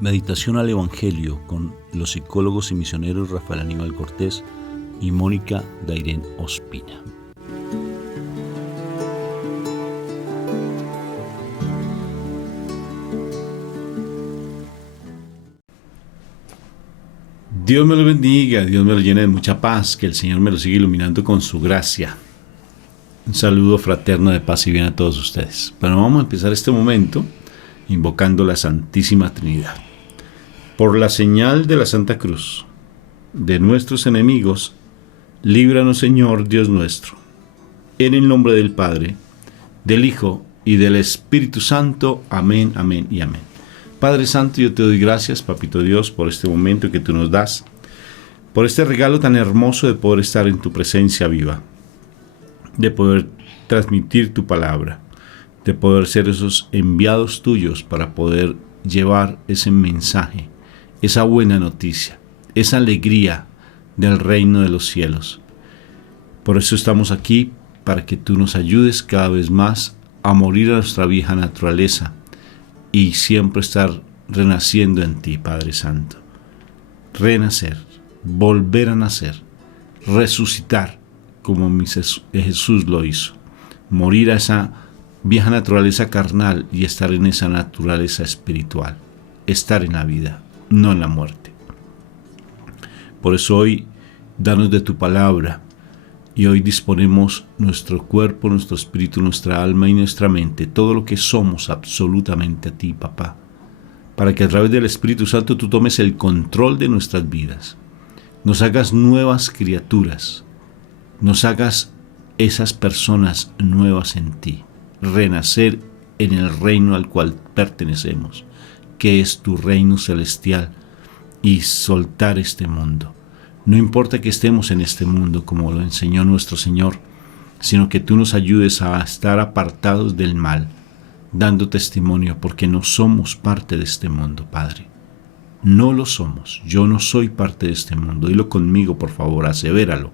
Meditación al Evangelio con los psicólogos y misioneros Rafael Aníbal Cortés y Mónica Dairén Ospina. Dios me lo bendiga, Dios me lo llene de mucha paz, que el Señor me lo siga iluminando con su gracia. Un saludo fraterno de paz y bien a todos ustedes. Bueno, vamos a empezar este momento invocando la Santísima Trinidad. Por la señal de la Santa Cruz, de nuestros enemigos, líbranos, Señor Dios nuestro. En el nombre del Padre, del Hijo y del Espíritu Santo. Amén, amén y amén. Padre Santo, yo te doy gracias, Papito Dios, por este momento que tú nos das, por este regalo tan hermoso de poder estar en tu presencia viva, de poder transmitir tu palabra, de poder ser esos enviados tuyos para poder llevar ese mensaje, esa buena noticia, esa alegría del reino de los cielos. Por eso estamos aquí, para que tú nos ayudes cada vez más a morir a nuestra vieja naturaleza y siempre estar renaciendo en ti, Padre Santo. Renacer, volver a nacer, resucitar como Jesús lo hizo. Morir a esa vieja naturaleza carnal y estar en esa naturaleza espiritual. Estar en la vida, no en la muerte. Por eso hoy, danos de tu palabra, y hoy disponemos nuestro cuerpo, nuestro espíritu, nuestra alma y nuestra mente, todo lo que somos absolutamente a ti, papá, para que a través del Espíritu Santo tú tomes el control de nuestras vidas, nos hagas nuevas criaturas, nos hagas esas personas nuevas en ti, renacer en el reino al cual pertenecemos, que es tu reino celestial, y soltar este mundo. No importa que estemos en este mundo, como lo enseñó nuestro Señor, sino que tú nos ayudes a estar apartados del mal, dando testimonio, porque no somos parte de este mundo, Padre. No lo somos. Yo no soy parte de este mundo. Dilo conmigo, por favor, asevéralo,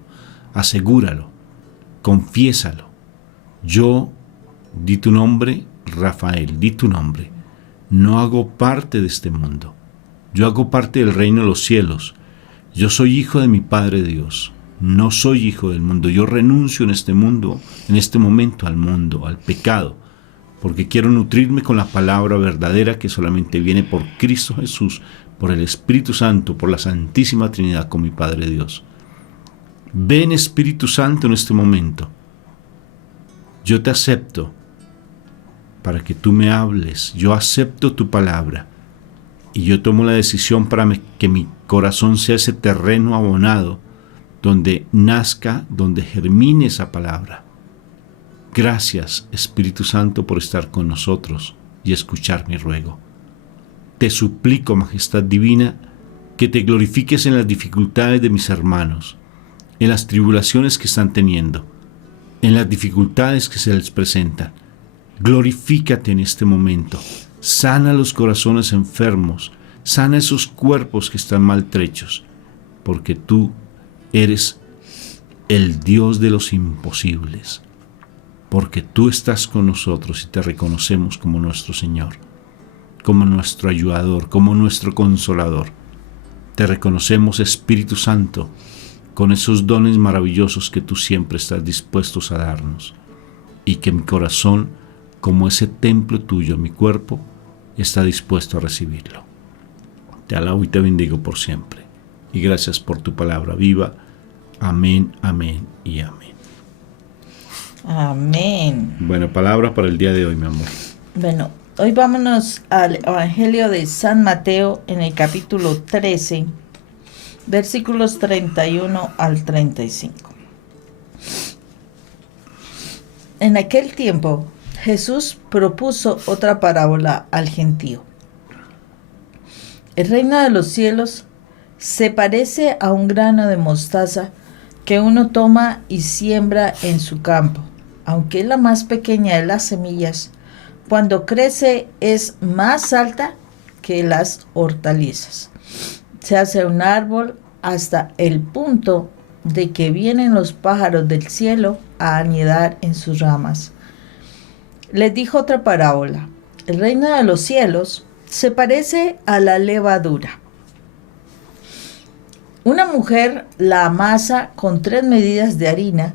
asegúralo, confiésalo. Yo, di tu nombre, Rafael, di tu nombre. No hago parte de este mundo. Yo hago parte del reino de los cielos. Yo soy hijo de mi Padre Dios, no soy hijo del mundo. Yo renuncio en este mundo, en este momento al mundo, al pecado, porque quiero nutrirme con la palabra verdadera que solamente viene por Cristo Jesús, por el Espíritu Santo, por la Santísima Trinidad con mi Padre Dios. Ven, Espíritu Santo, en este momento. Yo te acepto para que tú me hables. Yo acepto tu palabra. Y yo tomo la decisión para que mi corazón sea ese terreno abonado donde nazca, donde germine esa palabra. Gracias, Espíritu Santo, por estar con nosotros y escuchar mi ruego. Te suplico, Majestad Divina, que te glorifiques en las dificultades de mis hermanos, en las tribulaciones que están teniendo, en las dificultades que se les presentan. Glorifícate en este momento. Sana los corazones enfermos, sana esos cuerpos que están maltrechos, porque tú eres el Dios de los imposibles, porque tú estás con nosotros y te reconocemos como nuestro Señor, como nuestro ayudador, como nuestro consolador. Te reconocemos, Espíritu Santo, con esos dones maravillosos que tú siempre estás dispuestos a darnos, y que mi corazón, como ese templo tuyo, mi cuerpo, está dispuesto a recibirlo. Te alabo y te bendigo por siempre. Y gracias por tu palabra viva. Amén, amén y amén. Amén. Buena palabra para el día de hoy, mi amor. Bueno, hoy vámonos al Evangelio de San Mateo en el capítulo 13, versículos 31 al 35. En aquel tiempo, Jesús propuso otra parábola al gentío. El reino de los cielos se parece a un grano de mostaza que uno toma y siembra en su campo. Aunque es la más pequeña de las semillas, cuando crece es más alta que las hortalizas. Se hace un árbol hasta el punto de que vienen los pájaros del cielo a anidar en sus ramas. Les dijo otra parábola. El reino de los cielos se parece a la levadura. Una mujer la amasa con 3 medidas de harina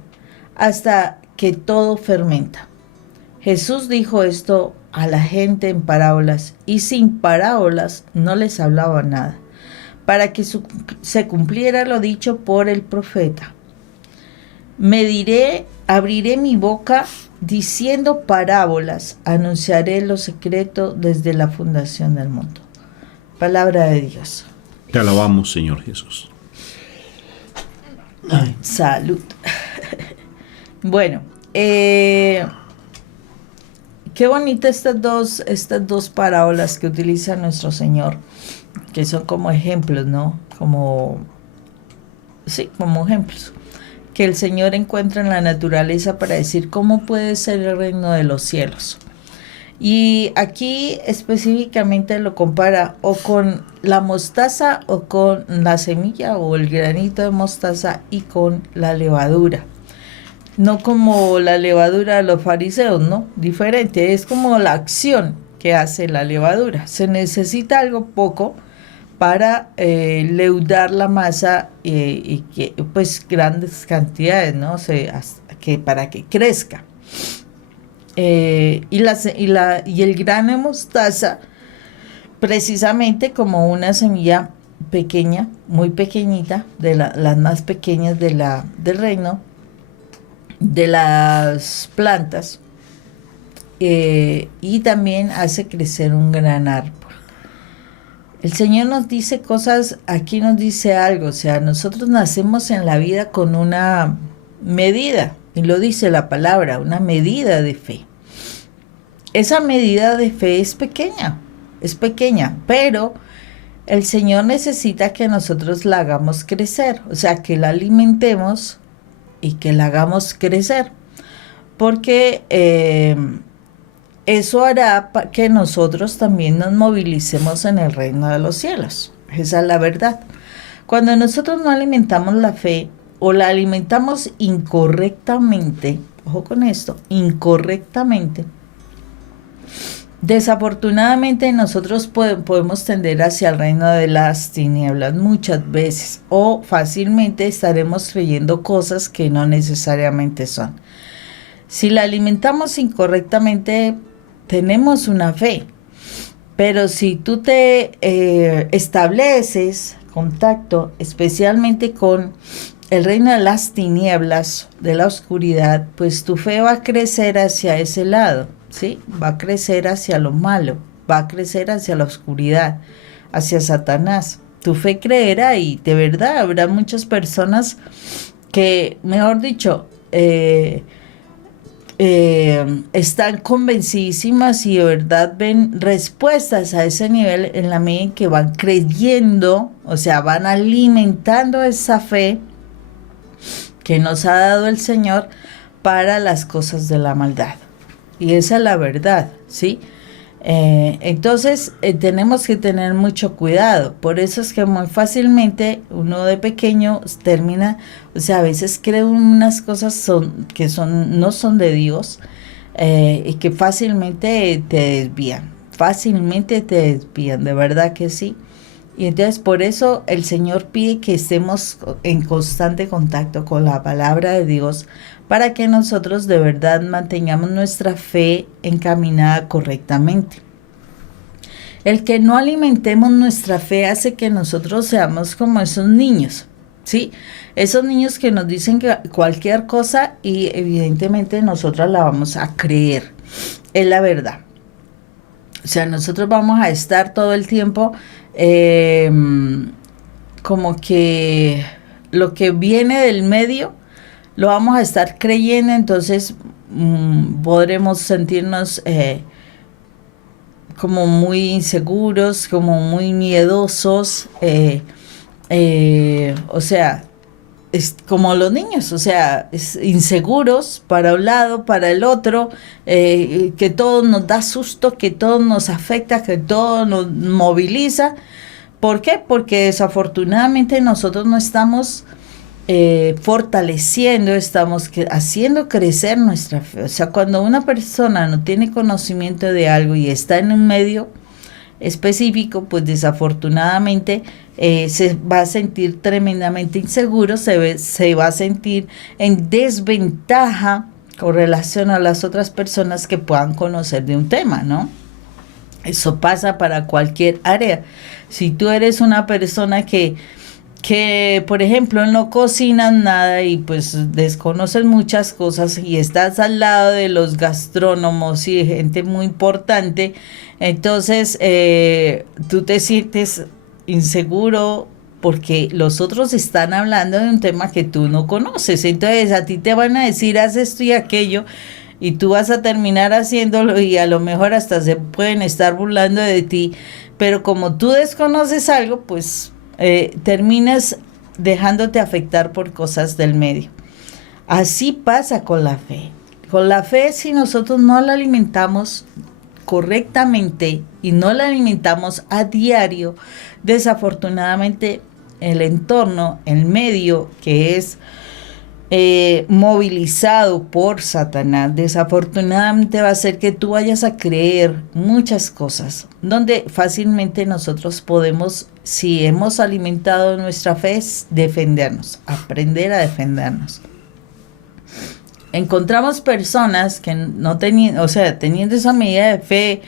hasta que todo fermenta. Jesús dijo esto a la gente en parábolas, y sin parábolas no les hablaba nada, para que se cumpliera lo dicho por el profeta. Abriré mi boca diciendo parábolas, anunciaré lo secreto desde la fundación del mundo. Palabra de Dios. Te alabamos, Señor Jesús. Salud. Bueno, qué bonita estas dos parábolas que utiliza nuestro Señor, que son como ejemplos, ¿no? Como ejemplos que el Señor encuentra en la naturaleza para decir cómo puede ser el reino de los cielos. Y aquí específicamente lo compara o con la mostaza o con la semilla o el granito de mostaza y con la levadura. No como la levadura de los fariseos, ¿no? Diferente, es como la acción que hace la levadura. Se necesita algo poco para leudar la masa y que pues grandes cantidades, ¿no? Para que crezca. Y el grano de mostaza, precisamente como una semilla pequeña, muy pequeñita, de las más pequeñas del reino, de las plantas, y también hace crecer un gran árbol. El Señor nos dice cosas, aquí nos dice algo, o sea, nosotros nacemos en la vida con una medida, y lo dice la palabra, una medida de fe. Esa medida de fe es pequeña, pero el Señor necesita que nosotros la hagamos crecer, o sea, que la alimentemos y que la hagamos crecer, porque eso hará que nosotros también nos movilicemos en el reino de los cielos. Esa es la verdad. Cuando nosotros no alimentamos la fe o la alimentamos incorrectamente, ojo con esto, incorrectamente, desafortunadamente nosotros podemos tender hacia el reino de las tinieblas muchas veces, o fácilmente estaremos creyendo cosas que no necesariamente son. Si la alimentamos incorrectamente, tenemos una fe, pero si tú te estableces contacto especialmente con el reino de las tinieblas, de la oscuridad, pues tu fe va a crecer hacia ese lado, ¿sí? Va a crecer hacia lo malo, va a crecer hacia la oscuridad, hacia Satanás. Tu fe creerá, y de verdad habrá muchas personas que, mejor dicho, están convencidísimas y de verdad ven respuestas a ese nivel en la medida en que van creyendo, o sea, van alimentando esa fe que nos ha dado el Señor para las cosas de la maldad. Y esa es la verdad, ¿sí? Entonces tenemos que tener mucho cuidado. Por eso es que muy fácilmente uno de pequeño termina, o sea, a veces cree unas cosas que no son de Dios, y que fácilmente te desvían, de verdad que sí. Y entonces por eso el Señor pide que estemos en constante contacto con la palabra de Dios, para que nosotros de verdad mantengamos nuestra fe encaminada correctamente. El que no alimentemos nuestra fe hace que nosotros seamos como esos niños, ¿sí? Esos niños que nos dicen que cualquier cosa y evidentemente nosotros la vamos a creer. Es la verdad. O sea, nosotros vamos a estar todo el tiempo como que lo que viene del medio lo vamos a estar creyendo, entonces podremos sentirnos como muy inseguros, como muy miedosos, o sea, es como los niños, o sea, inseguros para un lado, para el otro, que todo nos da susto, que todo nos afecta, que todo nos moviliza. ¿Por qué? Porque desafortunadamente nosotros no estamos fortaleciendo, estamos haciendo crecer nuestra fe. O sea, cuando una persona no tiene conocimiento de algo y está en un medio específico, pues desafortunadamente se va a sentir tremendamente inseguro, se va a sentir en desventaja con relación a las otras personas que puedan conocer de un tema, ¿no? Eso pasa para cualquier área. Si tú eres una persona que por ejemplo, no cocinas nada y pues desconoces muchas cosas y estás al lado de los gastrónomos y gente muy importante, entonces tú te sientes inseguro porque los otros están hablando de un tema que tú no conoces. Entonces a ti te van a decir, haz esto y aquello, y tú vas a terminar haciéndolo y a lo mejor hasta se pueden estar burlando de ti, pero como tú desconoces algo, pues terminas dejándote afectar por cosas del medio. Así pasa con la fe. Con la fe, si nosotros no la alimentamos correctamente y no la alimentamos a diario, desafortunadamente el entorno, el medio que es movilizado por Satanás, desafortunadamente va a hacer que tú vayas a creer muchas cosas, donde fácilmente nosotros podemos, si hemos alimentado nuestra fe, defendernos, aprender a defendernos. Encontramos personas que no tenían, o sea, teniendo esa medida de fe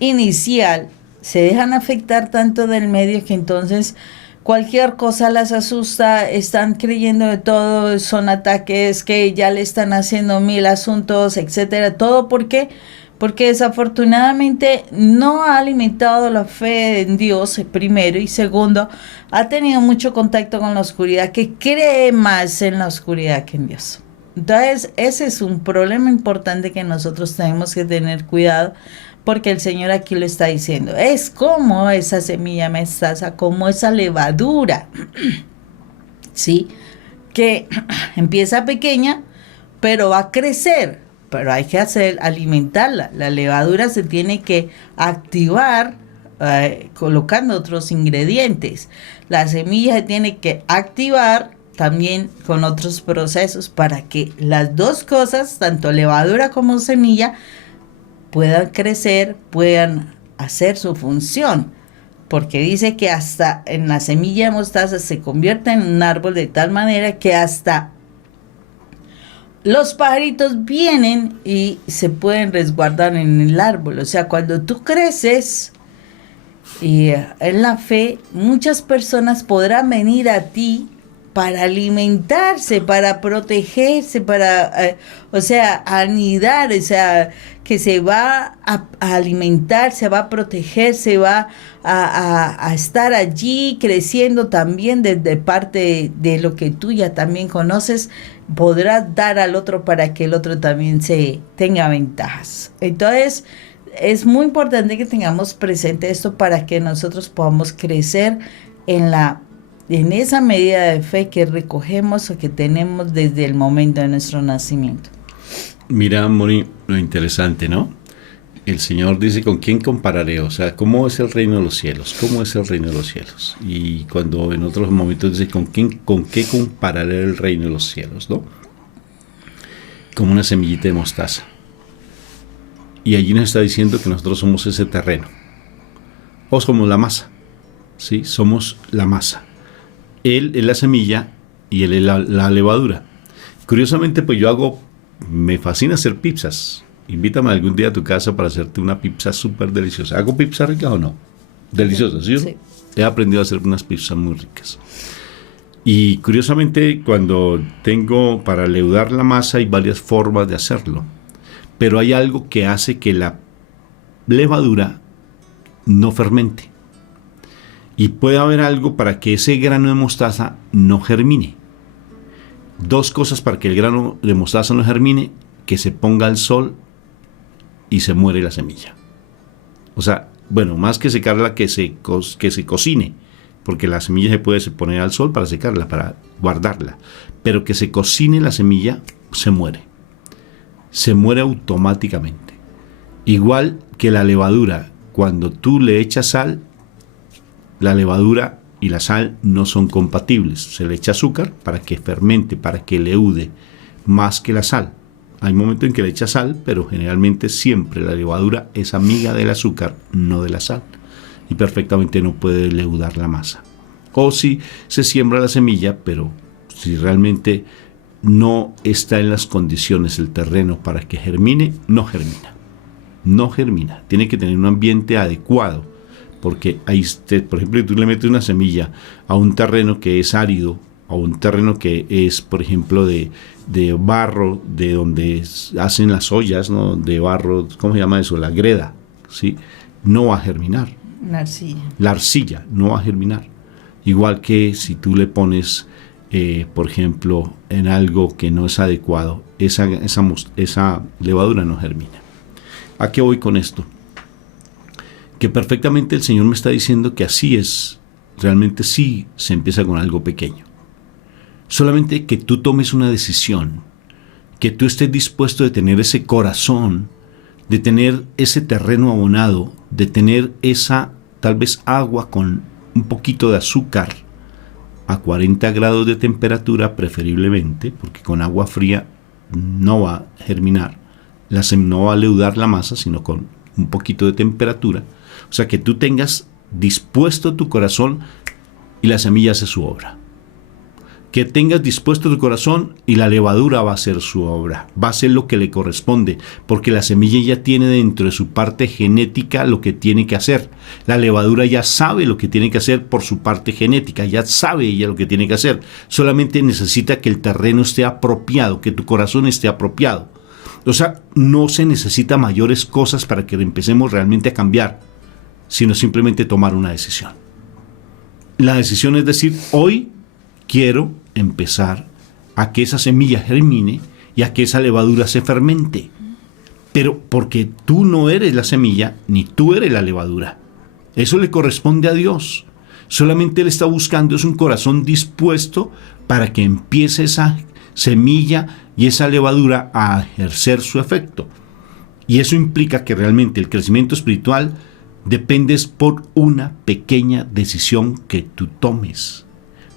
inicial, se dejan afectar tanto del medio que entonces cualquier cosa las asusta, están creyendo de todo, son ataques que ya le están haciendo 1000 asuntos, etcétera. ¿Todo por qué? Porque desafortunadamente no ha alimentado la fe en Dios, primero, y segundo, ha tenido mucho contacto con la oscuridad, que cree más en la oscuridad que en Dios. Entonces, ese es un problema importante que nosotros tenemos que tener cuidado, porque el Señor aquí lo está diciendo. Es como esa semilla mostaza, como esa levadura, ¿sí? Que empieza pequeña, pero va a crecer, pero hay que alimentarla. La levadura se tiene que activar colocando otros ingredientes. La semilla se tiene que activar también con otros procesos para que las dos cosas, tanto levadura como semilla, puedan crecer, puedan hacer su función, porque dice que hasta en la semilla de mostaza se convierte en un árbol de tal manera que hasta los pajaritos vienen y se pueden resguardar en el árbol. O sea, cuando tú creces y en la fe, muchas personas podrán venir a ti para alimentarse, para protegerse, para, o sea, anidar, o sea, que se va a alimentar, se va a proteger, se va a estar allí creciendo también desde parte de lo que tú ya también conoces, podrás dar al otro para que el otro también se tenga ventajas. Entonces, es muy importante que tengamos presente esto para que nosotros podamos crecer en esa medida de fe que recogemos o que tenemos desde el momento de nuestro nacimiento. Mira, Moni, lo interesante, ¿no? El Señor dice, ¿con quién compararé? O sea, ¿cómo es el reino de los cielos? ¿Cómo es el reino de los cielos? Y cuando en otros momentos dice, ¿con qué compararé el reino de los cielos? ¿No? Como una semillita de mostaza. Y allí nos está diciendo que nosotros somos ese terreno. O somos la masa. ¿Sí? Somos la masa. Él es la semilla y él es la levadura. Curiosamente, pues me fascina hacer pizzas. Invítame algún día a tu casa para hacerte una pizza súper deliciosa. ¿Hago pizza rica o no? Deliciosa, ¿sí? Sí. He aprendido a hacer unas pizzas muy ricas. Y curiosamente, cuando para leudar la masa, hay varias formas de hacerlo. Pero hay algo que hace que la levadura no fermente. Y puede haber algo para que ese grano de mostaza no germine. Dos cosas para que el grano de mostaza no germine: que se ponga al sol y se muere la semilla. O sea, bueno, más que secarla, que se cocine, porque la semilla se puede poner al sol para secarla, para guardarla. Pero que se cocine la semilla, se muere. Se muere automáticamente. Igual que la levadura, cuando tú le echas sal, la levadura y la sal no son compatibles. Se le echa azúcar para que fermente, para que leude más que la sal. Hay momentos en que le echa sal, pero generalmente siempre la levadura es amiga del azúcar, no de la sal. Y perfectamente no puede leudar la masa. O si se siembra la semilla, pero si realmente no está en las condiciones el terreno para que germine, no germina. No germina. Tiene que tener un ambiente adecuado. Porque ahí, por ejemplo, tú le metes una semilla a un terreno que es árido, a un terreno que es, por ejemplo, de barro, de donde hacen las ollas, ¿no? De barro, ¿cómo se llama eso? La greda, ¿sí? No va a germinar. La arcilla. La arcilla no va a germinar. Igual que si tú le pones, por ejemplo, en algo que no es adecuado, esa levadura no germina. ¿A qué voy con esto? Que perfectamente el Señor me está diciendo que así es, realmente sí se empieza con algo pequeño. Solamente que tú tomes una decisión, que tú estés dispuesto de tener ese corazón, de tener ese terreno abonado, de tener esa tal vez agua con un poquito de azúcar a 40 grados de temperatura preferiblemente, porque con agua fría no va a germinar, no va a leudar la masa, sino con un poquito de temperatura. O sea, que tú tengas dispuesto tu corazón y la semilla hace su obra. Que tengas dispuesto tu corazón y la levadura va a hacer su obra. Va a hacer lo que le corresponde, porque la semilla ya tiene dentro de su parte genética lo que tiene que hacer. La levadura ya sabe lo que tiene que hacer por su parte genética, ya sabe ella lo que tiene que hacer. Solamente necesita que el terreno esté apropiado, que tu corazón esté apropiado. O sea, no se necesita mayores cosas para que empecemos realmente a cambiar, sino simplemente tomar una decisión. La decisión es decir, hoy quiero empezar a que esa semilla germine y a que esa levadura se fermente. Pero porque tú no eres la semilla, ni tú eres la levadura. Eso le corresponde a Dios. Solamente Él está buscando es un corazón dispuesto para que empiece esa semilla y esa levadura a ejercer su efecto. Y eso implica que realmente el crecimiento espiritual dependes por una pequeña decisión que tú tomes.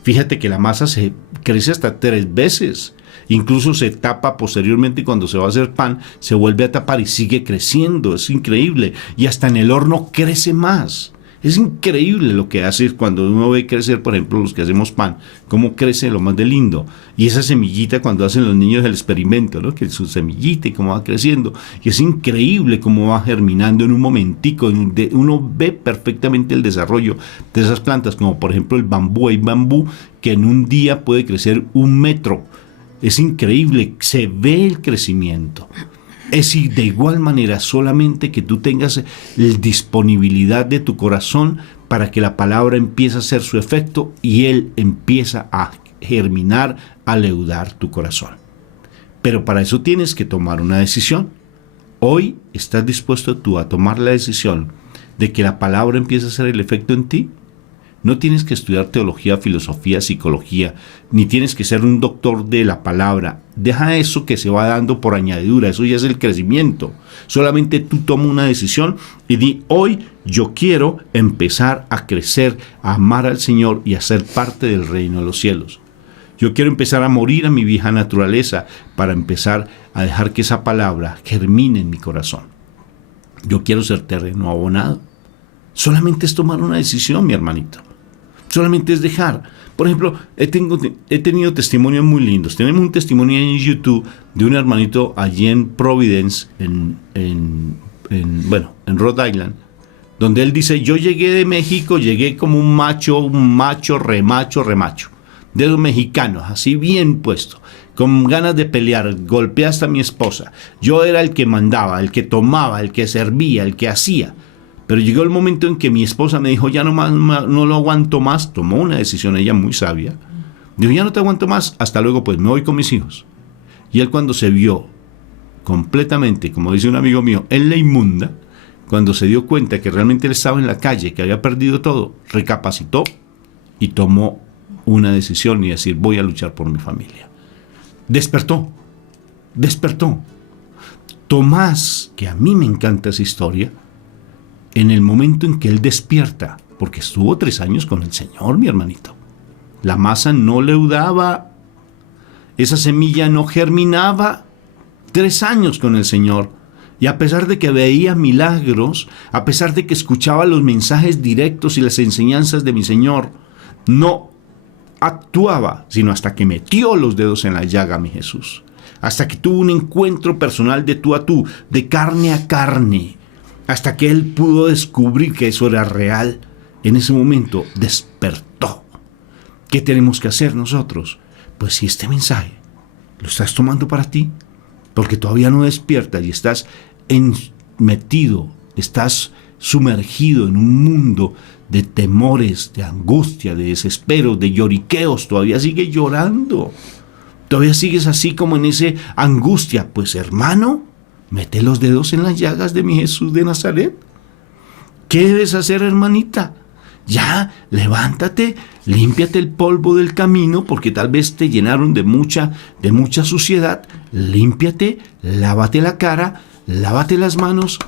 Fíjate que la masa se crece hasta 3 veces. Incluso se tapa posteriormente cuando se va a hacer pan, se vuelve a tapar y sigue creciendo. Es increíble. Y hasta en el horno crece más. Es increíble lo que hace cuando uno ve crecer, por ejemplo, los que hacemos pan, cómo crece lo más de lindo. Y esa semillita cuando hacen los niños el experimento, ¿no? Que su semillita y cómo va creciendo. Y es increíble cómo va germinando en un momentico. Uno ve perfectamente el desarrollo de esas plantas, como por ejemplo el bambú. Hay bambú que en un día puede crecer 1 metro. Es increíble, se ve el crecimiento. Es de igual manera, solamente que tú tengas la disponibilidad de tu corazón para que la palabra empiece a hacer su efecto y Él empieza a germinar, a leudar tu corazón. Pero para eso tienes que tomar una decisión. Hoy estás dispuesto tú a tomar la decisión de que la palabra empiece a hacer el efecto en ti. No tienes que estudiar teología, filosofía, psicología, ni tienes que ser un doctor de la palabra. Deja eso que se va dando por añadidura, eso ya es el crecimiento. Solamente tú toma una decisión y di, hoy yo quiero empezar a crecer, a amar al Señor y a ser parte del reino de los cielos. Yo quiero empezar a morir a mi vieja naturaleza para empezar a dejar que esa palabra germine en mi corazón. Yo quiero ser terreno abonado. Solamente es tomar una decisión, mi hermanito. Solamente es dejar. Por ejemplo, he tenido testimonios muy lindos. Tenemos un testimonio en YouTube de un hermanito allí en Providence, en Rhode Island, donde él dice, yo llegué de México, llegué como un macho, remacho, de los mexicanos, así bien puesto, con ganas de pelear, golpeé hasta a mi esposa. Yo era el que mandaba, el que tomaba, el que servía, el que hacía. Pero llegó el momento en que mi esposa me dijo, ya no lo aguanto más. Tomó una decisión, ella muy sabia. Dijo, ya no te aguanto más, hasta luego, pues me voy con mis hijos. Y él cuando se vio completamente, como dice un amigo mío, en la inmunda, cuando se dio cuenta que realmente él estaba en la calle, que había perdido todo, recapacitó y tomó una decisión y decir, voy a luchar por mi familia. Despertó. Tomás, que a mí me encanta esa historia, en el momento en que él despierta, porque estuvo 3 años con el Señor, mi hermanito. La masa no leudaba, esa semilla no germinaba. 3 años con el Señor. Y a pesar de que veía milagros, a pesar de que escuchaba los mensajes directos y las enseñanzas de mi Señor, no actuaba, sino hasta que metió los dedos en la llaga, mi Jesús. Hasta que tuvo un encuentro personal de tú a tú, de carne a carne. Hasta que él pudo descubrir que eso era real. En ese momento despertó. ¿Qué tenemos que hacer nosotros? Pues si este mensaje lo estás tomando para ti, porque todavía no despiertas y estás metido, estás sumergido en un mundo de temores, de angustia, de desespero, de lloriqueos, todavía sigues llorando, todavía sigues así como en esa angustia. Pues hermano, mete los dedos en las llagas de mi Jesús de Nazaret. ¿Qué debes hacer, hermanita? Ya, levántate, límpiate el polvo del camino, porque tal vez te llenaron de mucha suciedad. Límpiate, lávate la cara, lávate las manos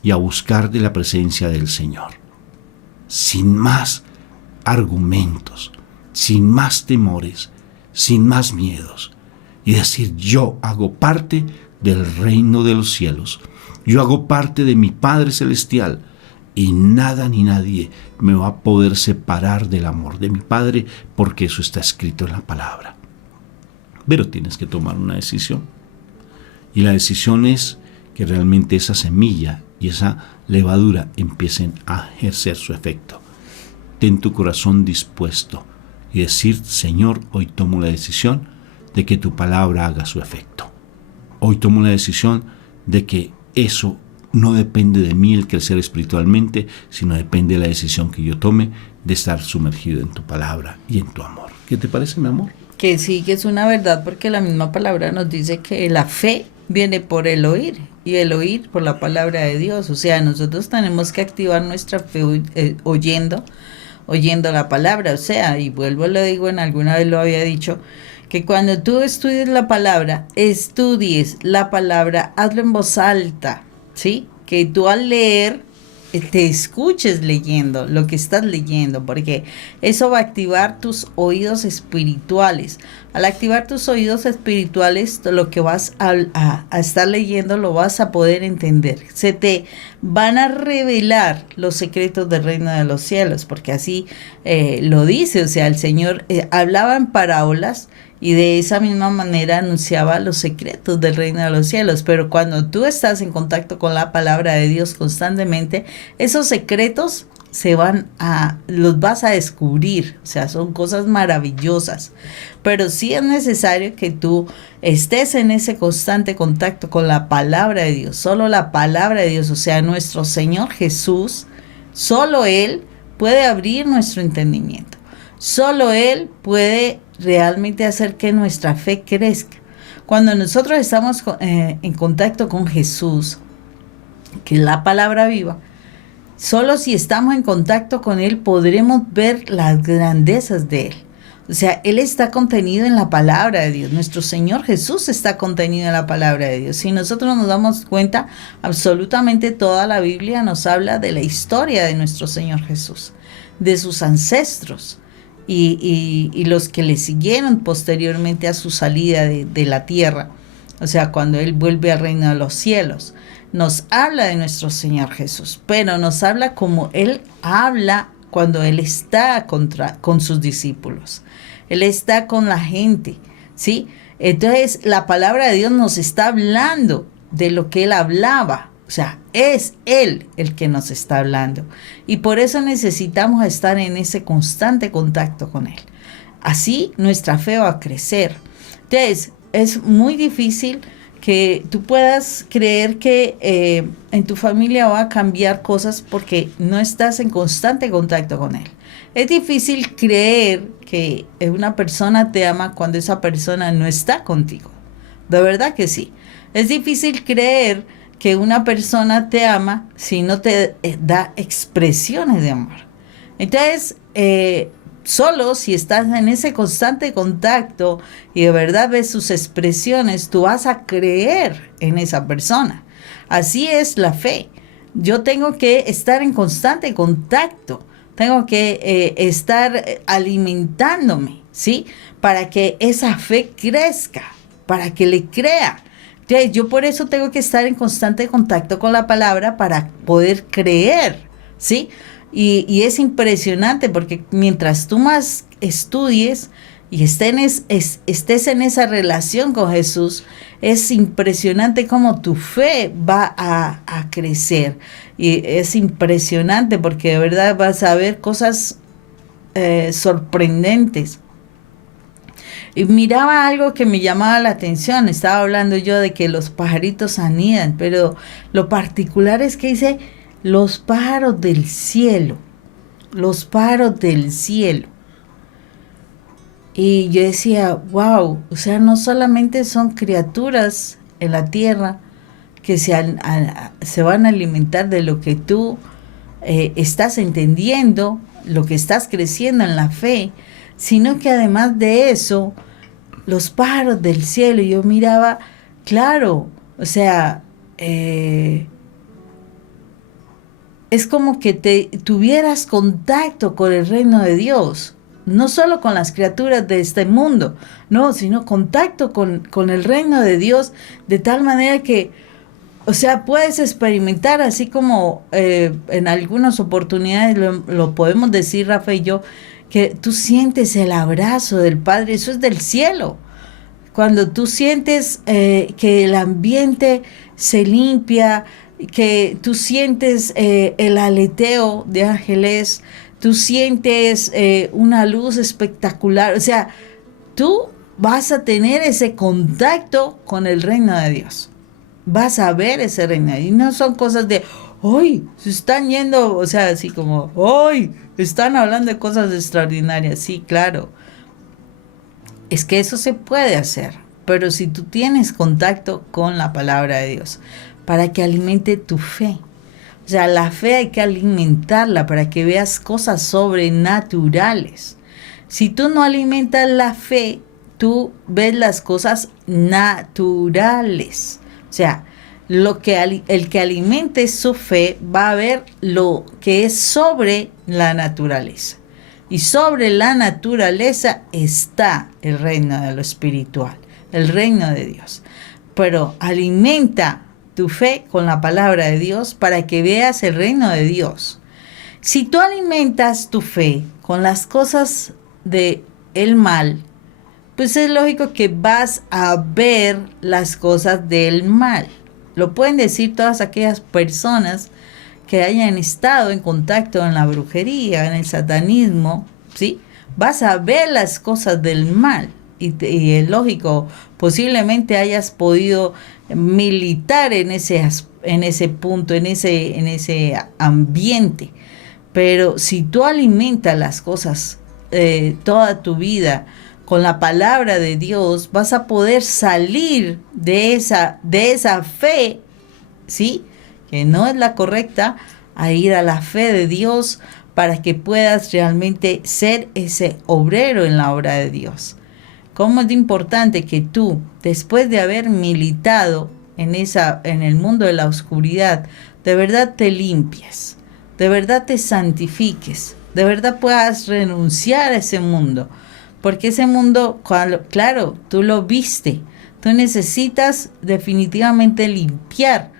y a buscar de la presencia del Señor. Sin más argumentos, sin más temores, sin más miedos. Y decir, yo hago parte del reino de los cielos. Yo hago parte de mi Padre Celestial. Y nada ni nadie me va a poder separar del amor de mi Padre, porque eso está escrito en la palabra. Pero tienes que tomar una decisión. Y la decisión es que realmente esa semilla y esa levadura empiecen a ejercer su efecto. Ten tu corazón dispuesto y decir, Señor, hoy tomo la decisión de que tu palabra haga su efecto. Hoy tomo la decisión de que eso no depende de mí el crecer espiritualmente, sino depende de la decisión que yo tome de estar sumergido en tu palabra y en tu amor. ¿Qué te parece, mi amor? Que sí, que es una verdad, porque la misma palabra nos dice que la fe viene por el oír y el oír por la palabra de Dios. O sea, nosotros tenemos que activar nuestra fe oyendo la palabra. O sea, y vuelvo, lo digo, en alguna vez lo había dicho, que cuando tú estudies la palabra, hazlo en voz alta. ¿Sí? Que tú al leer te escuches leyendo lo que estás leyendo, porque eso va a activar tus oídos espirituales. Al activar tus oídos espirituales, lo que vas a estar leyendo lo vas a poder entender. Se te van a revelar los secretos del reino de los cielos, porque así lo dice. O sea, el Señor hablaba en parábolas y de esa misma manera anunciaba los secretos del reino de los cielos. Pero cuando tú estás en contacto con la palabra de Dios constantemente, esos secretos los vas a descubrir. O sea, son cosas maravillosas. Pero sí es necesario que tú estés en ese constante contacto con la palabra de Dios. Solo la palabra de Dios, o sea, nuestro Señor Jesús, solo Él puede abrir nuestro entendimiento. Solo Él puede realmente hacer que nuestra fe crezca. Cuando nosotros estamos en contacto con Jesús, que es la palabra viva, solo si estamos en contacto con Él podremos ver las grandezas de Él. O sea, Él está contenido en la palabra de Dios. Nuestro Señor Jesús está contenido en la palabra de Dios. Si nosotros nos damos cuenta, absolutamente toda la Biblia nos habla de la historia de nuestro Señor Jesús, de sus ancestros. Y los que le siguieron posteriormente a su salida de la tierra, o sea, cuando Él vuelve al reino de los cielos, nos habla de nuestro Señor Jesús, pero nos habla como Él habla cuando Él está con sus discípulos, Él está con la gente, ¿sí? Entonces la palabra de Dios nos está hablando de lo que Él hablaba. O sea, es Él el que nos está hablando. Y por eso necesitamos estar en ese constante contacto con Él. Así nuestra fe va a crecer. Entonces, es muy difícil que tú puedas creer que en tu familia va a cambiar cosas porque no estás en constante contacto con Él. Es difícil creer que una persona te ama cuando esa persona no está contigo. De verdad que sí. Es difícil creer que una persona te ama si no te da expresiones de amor. Entonces, solo si estás en ese constante contacto y de verdad ves sus expresiones, tú vas a creer en esa persona. Así es la fe. Yo tengo que estar en constante contacto. tengo que estar alimentándome, ¿sí? Para que esa fe crezca, para que le crea. Entonces, yo por eso tengo que estar en constante contacto con la palabra para poder creer, ¿sí? Y es impresionante porque mientras tú más estudies y estés en esa relación con Jesús, es impresionante cómo tu fe va a crecer. Y es impresionante porque de verdad vas a ver cosas sorprendentes. Y miraba algo que me llamaba la atención. Estaba hablando yo de que los pajaritos anidan, pero lo particular es que dice los pájaros del cielo. Los pájaros del cielo. Y yo decía, wow, o sea, no solamente son criaturas en la tierra que se van a alimentar de lo que tú estás entendiendo, lo que estás creciendo en la fe, sino que además de eso, los pájaros del cielo, yo miraba, claro, o sea, es como que tuvieras contacto con el reino de Dios, no solo con las criaturas de este mundo, no, sino contacto con el reino de Dios, de tal manera que, o sea, puedes experimentar, así como en algunas oportunidades lo podemos decir Rafa y yo, que tú sientes el abrazo del Padre, eso es del cielo. Cuando tú sientes que el ambiente se limpia, que tú sientes el aleteo de ángeles, tú sientes una luz espectacular, o sea, tú vas a tener ese contacto con el reino de Dios. Vas a ver ese reino. Y no son cosas de, ¡ay! Se están yendo, o sea, así como, ¡ay! Están hablando de cosas extraordinarias. Sí, claro. Es que eso se puede hacer. Pero si tú tienes contacto con la palabra de Dios, para que alimente tu fe. O sea, la fe hay que alimentarla para que veas cosas sobrenaturales. Si tú no alimentas la fe, tú ves las cosas naturales. O sea, el que alimente su fe va a ver lo que es sobre la naturaleza. Y sobre la naturaleza está el reino de lo espiritual, el reino de Dios. Pero alimenta tu fe con la palabra de Dios para que veas el reino de Dios. Si tú alimentas tu fe con las cosas del mal, pues es lógico que vas a ver las cosas del mal. Lo pueden decir todas aquellas personas que hayan estado en contacto en la brujería, en el satanismo, ¿sí? Vas a ver las cosas del mal. Y es lógico, posiblemente hayas podido militar en ese punto, en ese ambiente. Pero si tú alimentas las cosas toda tu vida con la palabra de Dios, vas a poder salir de esa fe, ¿sí? Que no es la correcta, a ir a la fe de Dios para que puedas realmente ser ese obrero en la obra de Dios. ¿Cómo es importante que tú, después de haber militado en el mundo de la oscuridad, de verdad te limpies, de verdad te santifiques, de verdad puedas renunciar a ese mundo? Porque ese mundo, claro, tú lo viste. Tú necesitas definitivamente limpiar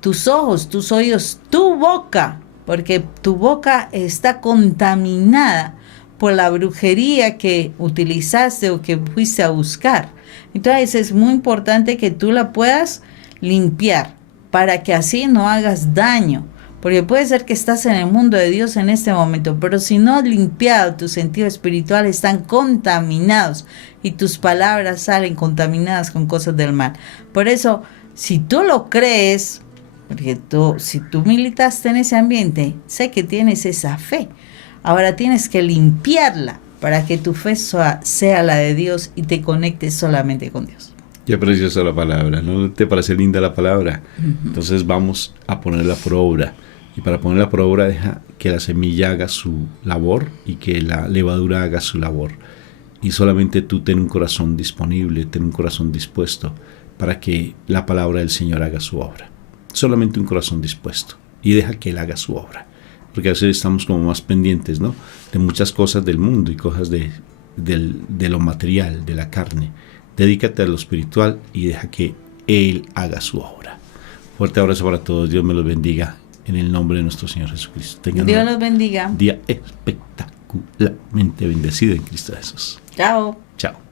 tus ojos, tus oídos, tu boca, porque tu boca está contaminada por la brujería que utilizaste o que fuiste a buscar. Entonces es muy importante que tú la puedas limpiar para que así no hagas daño. Porque puede ser que estás en el mundo de Dios en este momento, pero si no has limpiado tus sentidos espirituales, están contaminados y tus palabras salen contaminadas con cosas del mal. Por eso, si tú lo crees, porque si tú militaste en ese ambiente, sé que tienes esa fe. Ahora tienes que limpiarla para que tu fe sea la de Dios y te conectes solamente con Dios. Qué preciosa la palabra, ¿no te parece linda la palabra? Uh-huh. Entonces vamos a ponerla por obra. Y para ponerla por obra, deja que la semilla haga su labor y que la levadura haga su labor. Y solamente tú ten un corazón disponible, ten un corazón dispuesto para que la palabra del Señor haga su obra. Solamente un corazón dispuesto y deja que Él haga su obra. porque a veces estamos como más pendientes, ¿no?, de muchas cosas del mundo y cosas de lo material, de la carne. Dedícate a lo espiritual y deja que Él haga su obra. Fuerte abrazo para todos. Dios me los bendiga en el nombre de nuestro Señor Jesucristo. Tengan Dios los bendiga. un día espectacularmente bendecido en Cristo Jesús. Chao. Chao.